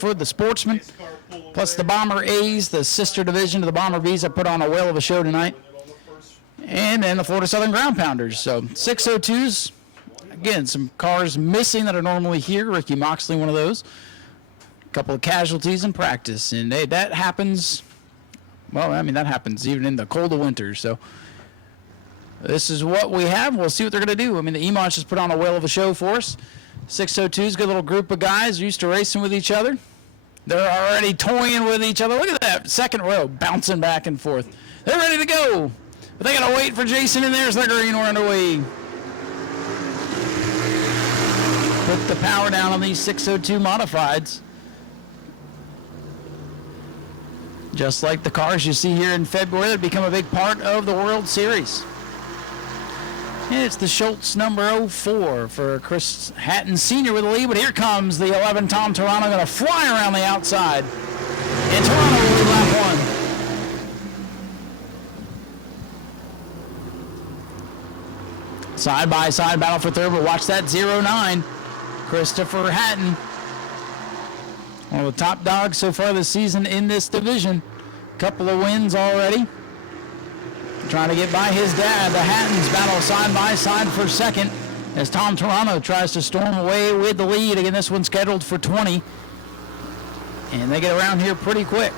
for the Sportsman, plus the Bomber A's, the sister division of the Bomber B's, that put on a whale of a show tonight. And then the Florida Southern Ground Pounders. So 602s, again, some cars missing that are normally here. Ricky Moxley, one of those. A couple of casualties in practice. And hey, that happens, well, I mean, that happens even in the cold of winter. So this is what we have. We'll see what they're going to do. I mean, the EMOS just put on a whale of a show for us. 602s, good little group of guys used to racing with each other. They're already toying with each other. Look at that second row bouncing back and forth. They're ready to go. But they got to wait for Jason in there as the green one underway. Put the power down on these 602 modifieds. Just like the cars you see here in February that become a big part of the World Series. And it's the Schultz number 04 for Chris Hatton Sr. with the lead. But here comes the 11 Tom Toronto, going to fly around the outside. And Toronto will lead lap one. Side-by-side battle for third, but watch that 09. Christopher Hatton, one of the top dogs so far this season in this division. Couple of wins already. Trying to get by his dad. The Hattons battle side-by-side for second as Tom Toronto tries to storm away with the lead. Again, this one's scheduled for 20. And they get around here pretty quick.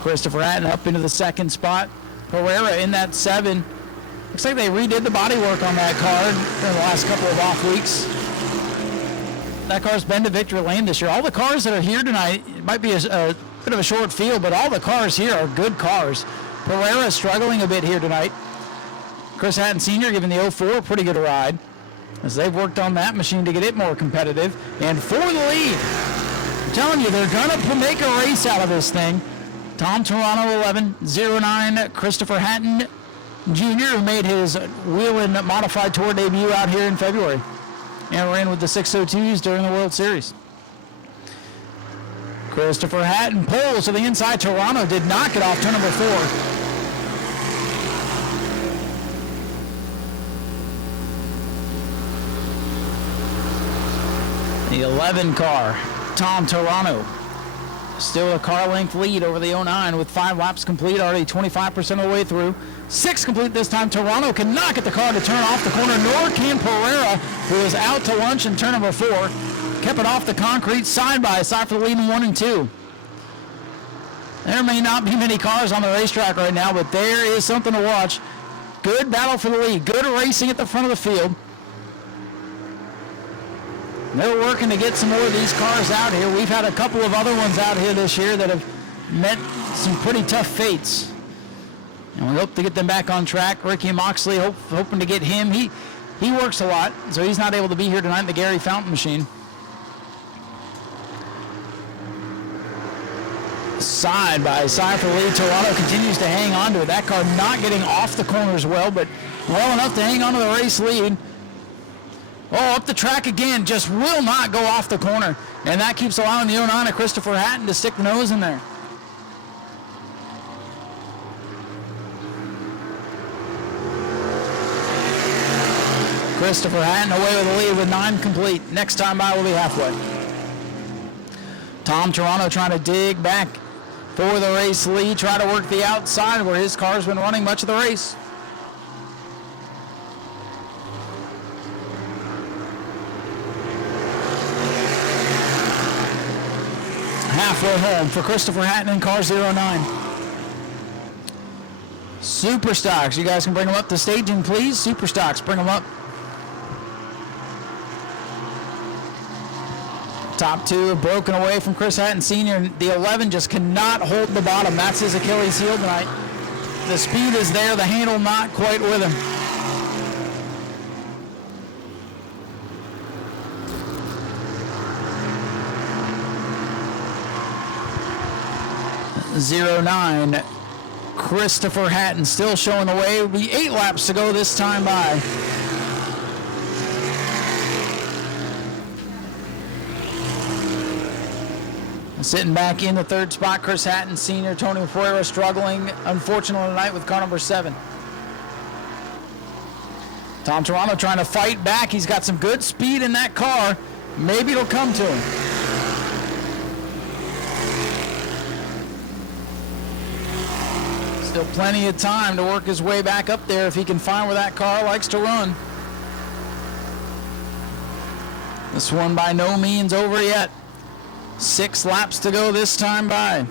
Christopher Hatton up into the second spot. Pereira in that 7. Looks like they redid the bodywork on that car during the last couple of off weeks. That car's been to victory lane this year. All the cars that are here tonight, it might be a bit of a short field, but all the cars here are good cars. Pereira struggling a bit here tonight. Chris Hatton Sr. giving the 04 a pretty good ride as they've worked on that machine to get it more competitive. And for the lead, I'm telling you, they're going to make a race out of this thing. Tom Toronto 11, 09 Christopher Hatton Jr., who made his Whelen Modified Tour debut out here in February and ran with the 602s during the World Series. Christopher Hatton pulls to the inside. Toronto did not get off turn number 4. The 11 car, Tom Toronto. Still a car length lead over the 09 with 5 laps complete, already 25% of the way through. 6 complete this time. Toronto cannot get the car to turn off the corner, nor can Pereira, who is out to lunch in turn number 4. Kept it off the concrete side by side for the leading 1 and 2. There may not be many cars on the racetrack right now, but there is something to watch. Good battle for the lead. Good racing at the front of the field. They're working to get some more of these cars out here. We've had a couple of other ones out here this year that have met some pretty tough fates. And we hope to get them back on track. Ricky Moxley, hoping to get him. He works a lot, so he's not able to be here tonight in the Gary Fountain machine. Side by side for the lead. Toronto continues to hang on to it. That car not getting off the corners well, but well enough to hang on to the race lead. Oh, up the track again, just will not go off the corner. And that keeps allowing the 09 of Christopher Hatton to stick the nose in there. Christopher Hatton away with the lead with 9 complete. Next time by will be halfway. Tom Toronto trying to dig back for the race lead, try to work the outside where his car's been running much of the race. Halfway home for Christopher Hatton in car 09. Super Stocks, you guys can bring them up to staging, please. Super Stocks, bring them up. Top 2 have broken away from Chris Hatton Sr. The 11 just cannot hold the bottom. That's his Achilles heel tonight. The speed is there, the handle not quite with him. .09 Christopher Hatton still showing the way. It'll be 8 laps to go this time by. Sitting back in the 3rd spot, Chris Hatton Sr., Tony Pereira struggling, unfortunately, tonight with car number 7. Tom Toronto trying to fight back. He's got some good speed in that car. Maybe it'll come to him. Still plenty of time to work his way back up there if he can find where that car likes to run. This one by no means over yet. 6 laps to go this time by.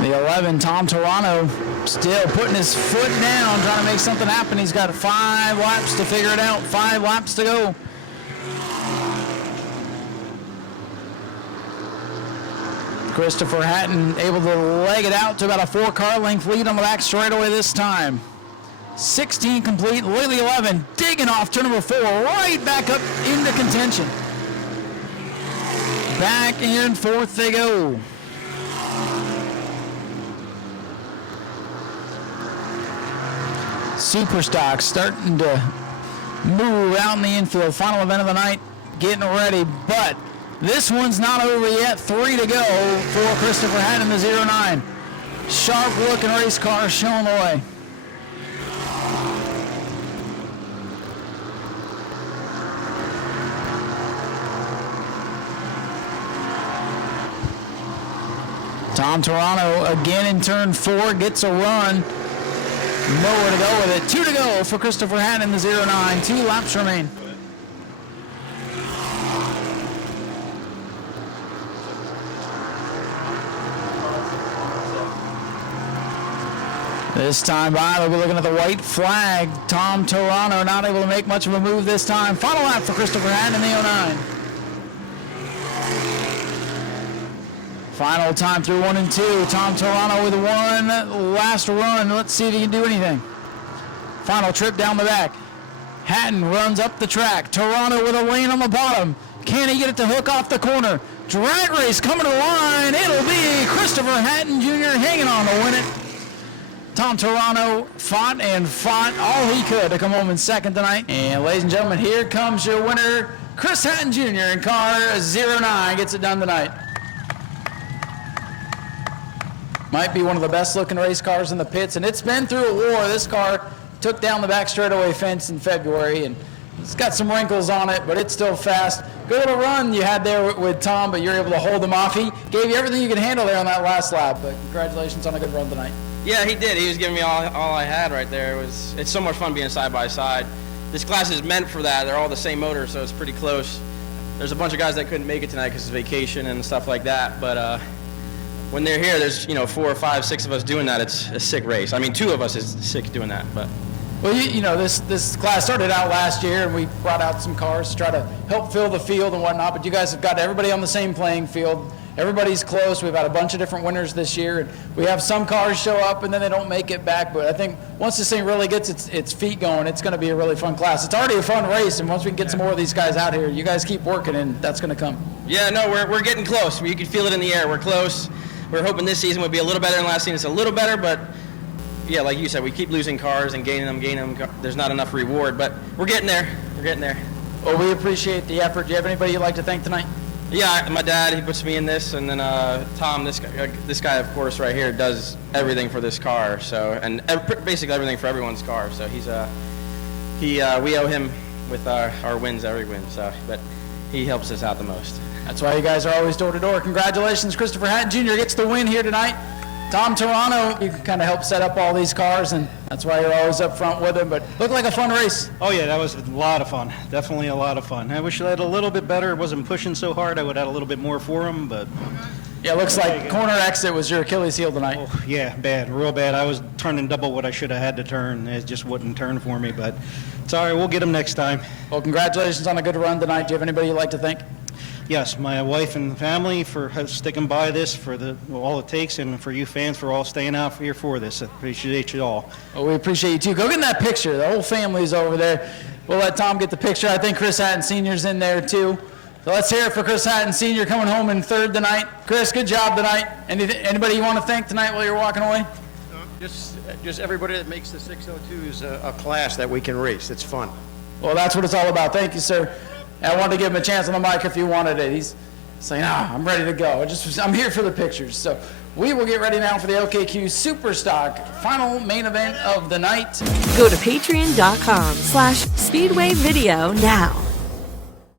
The 11, Tom Toronto, still putting his foot down, trying to make something happen. He's got 5 laps to figure it out. 5 laps to go. Christopher Hatton able to leg it out to about a 4-car length lead on the back straightaway this time. 16 complete. Look at the 11 digging off turn number 4, right back up into contention. Back in 4th they go. Superstock starting to move out in the infield. Final event of the night, getting ready, but this one's not over yet. 3 to go for Christopher Hatton, the 09. Sharp looking race car showing the way. Tom Toronto again in turn 4 gets a run. Nowhere to go with it. 2 to go for Christopher Hatton, the 09. 2 laps remain. This time by, we'll be looking at the white flag. Tom Toronto not able to make much of a move this time. Final lap for Christopher Hatton in the 09. Final time through 1 and 2. Tom Toronto with 1 last run. Let's see if he can do anything. Final trip down the back. Hatton runs up the track. Toronto with a lane on the bottom. Can he get it to hook off the corner? Drag race coming to the line. It'll be Christopher Hatton Jr. hanging on to win it. Tom Toronto fought and fought all he could to come home in second tonight. And ladies and gentlemen, here comes your winner, Chris Hatton Jr. in car 09. Gets it done tonight. Might be one of the best looking race cars in the pits, and it's been through a war. This car took down the back straightaway fence in February, and it's got some wrinkles on it, but it's still fast. Good little run you had there with Tom, but you're able to hold him off. He gave you everything you could handle there on that last lap, but congratulations on a good run tonight. Yeah, he did. He was giving me all I had right there. It's so much fun being side by side. This class is meant for that. They're all the same motor, so it's pretty close. There's a bunch of guys that couldn't make it tonight because of vacation and stuff like that, but when they're here, there's 4 or 5, 6 of us doing that. It's a sick race. I mean, 2 of us is sick doing that. But well, this class started out last year, and we brought out some cars to try to help fill the field and whatnot. But you guys have got everybody on the same playing field. Everybody's close. We've had a bunch of different winners this year, and we have some cars show up and then they don't make it back. But I think once this thing really gets its feet going, it's going to be a really fun class. It's already a fun race, and once we can get some more of these guys out here, you guys keep working, and that's going to come. Yeah, no, we're getting close. You can feel it in the air. We're close. We're hoping this season would be a little better than last season. It's a little better, but yeah, like you said, we keep losing cars and gaining them. There's not enough reward, but we're getting there. We're getting there. Well, we appreciate the effort. Do you have anybody you'd like to thank tonight? Yeah, my dad, he puts me in this, and then Tom, this guy, of course, right here, does everything for this car. So, and basically everything for everyone's car. So we owe him with our wins, every win. So, but he helps us out the most. That's why you guys are always door to door. Congratulations, Christopher Hatton Jr. gets the win here tonight. Tom Toronto, you can kind of help set up all these cars, and that's why you're always up front with him. But looked like a fun race. Oh yeah, that was a lot of fun. Definitely a lot of fun. I wish I had a little bit better. Wasn't pushing so hard. I would have had a little bit more for him, but. Yeah, it looks like corner exit was your Achilles heel tonight. Oh, yeah, bad, real bad. I was turning double what I should have had to turn. It just wouldn't turn for me, but it's all right. We'll get him next time. Well, congratulations on a good run tonight. Do you have anybody you'd like to thank? Yes, my wife and family for sticking by this, for all it takes, and for you fans for all staying out here for this. I appreciate you all. Well, we appreciate you too. Go get in that picture. The whole family's over there. We'll let Tom get the picture. I think Chris Hatton Sr.'s in there too. So let's hear it for Chris Hatton Sr. coming home in third tonight. Chris, good job tonight. Anybody you want to thank tonight while you're walking away? Just everybody that makes the 602 is a class that we can race. It's fun. Well, that's what it's all about. Thank you, sir. And I wanted to give him a chance on the mic if he wanted it. He's saying, I'm ready to go. I'm here for the pictures. So we will get ready now for the LKQ Superstock final main event of the night. Go to patreon.com/Speedway Video now.